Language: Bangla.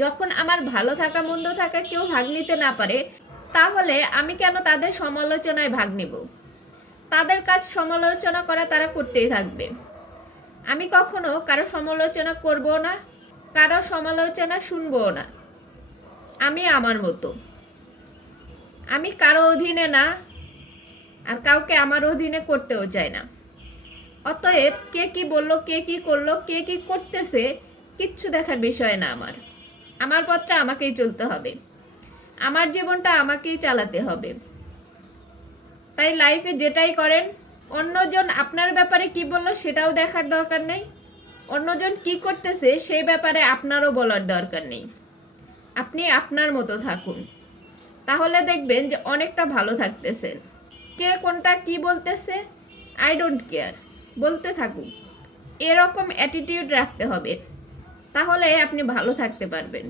যখন আমার ভালো থাকা মন্দ থাকা কেউ ভাগ নিতে না পারে, তাহলে আমি কেন তাদের সমালোচনায় ভাগ নেব? তাদের কাজ সমালোচনা করা, তারা করতেই থাকবে। আমি কখনো কারো সমালোচনা করব না, কারো সমালোচনা শুনবো না। আমি আমার মতো, আমি কারো অধীনে না, আর কাউকে আমার অধীনে করতেও চাই না। অতএব কে কি বলল, কে কি করলো, কে কি করতেছে, কিচ্ছু দেখার বিষয় না আমার। আমার পথটা আমাকেই চলতে হবে, আমার জীবনটা আমাকেই চালাতে হবে। তাই লাইফে যেটাই করেন, অন্যজন আপনার ব্যাপারে কি বললো সেটাও দেখার দরকার নেই, অন্যজন কি করতেছে সেই ব্যাপারে আপনারও বলার দরকার নেই। আপনি আপনার মতো থাকুন, তাহলে দেখবেন যে অনেকটা ভালো থাকতেছেন। কে কোনটা কি বলতেছে, আই ডোন্ট কেয়ার, বলতে থাকুন। এরকম অ্যাটিটিউড রাখতে হবে, তাহলে আপনি ভালো থাকতে পারবেন।